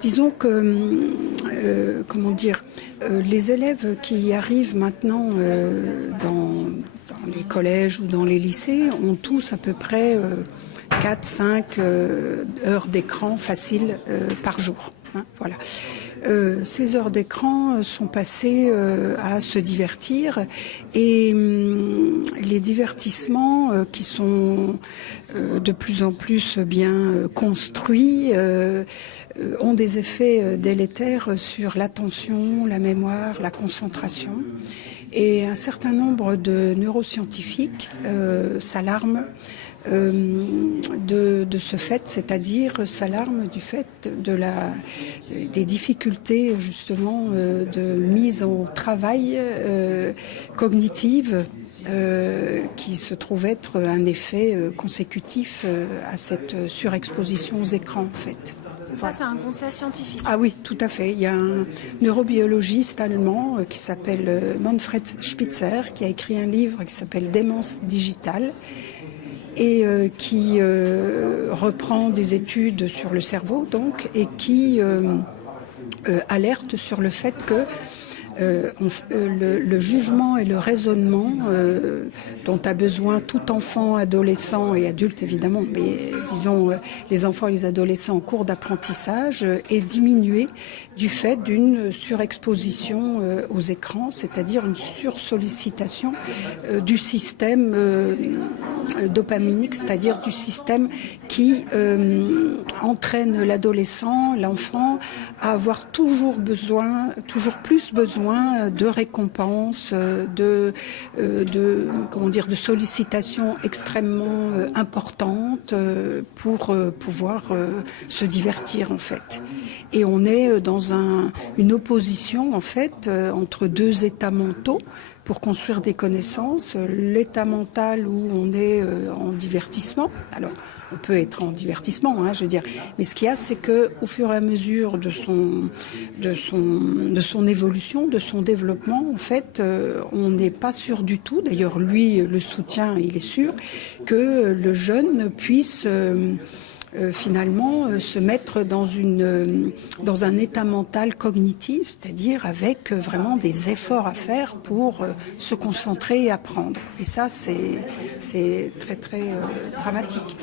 Disons que, comment dire, les élèves qui arrivent maintenant dans les collèges ou dans les lycées ont tous à peu près 4-5 heures d'écran faciles par jour. Hein, voilà. Ces heures d'écran sont passées à se divertir et les divertissements qui sont de plus en plus bien construits ont des effets délétères sur l'attention, la mémoire, la concentration. Et un certain nombre de neuroscientifiques s'alarment de ce fait, c'est-à-dire s'alarment du fait des difficultés justement de mise au travail cognitive qui se trouve être un effet consécutif à cette surexposition aux écrans en fait. Ça, c'est un constat scientifique. Ah oui, tout à fait. Il y a un neurobiologiste allemand qui s'appelle Manfred Spitzer qui a écrit un livre qui s'appelle Démence digitale et qui reprend des études sur le cerveau donc et qui alerte sur le fait que le jugement et le raisonnement dont a besoin tout enfant, adolescent et adulte évidemment, mais disons les enfants et les adolescents en cours d'apprentissage est diminué du fait d'une surexposition aux écrans, c'est-à-dire une sursollicitation du système dopaminique, c'est-à-dire du système qui entraîne l'adolescent, l'enfant à avoir toujours plus besoin de récompenses, de sollicitations extrêmement importantes pour pouvoir se divertir en fait. Et on est dans une opposition en fait entre deux états mentaux pour construire des connaissances. L'état mental où on est en divertissement. Alors, on peut être en divertissement, je veux dire. Mais ce qu'il y a, c'est qu'au fur et à mesure de son évolution, de son développement, en fait, on n'est pas sûr du tout. D'ailleurs, lui le soutient, il est sûr, que le jeune puisse finalement se mettre dans un état mental cognitif, c'est-à-dire avec vraiment des efforts à faire pour se concentrer et apprendre. Et ça, c'est très, très dramatique.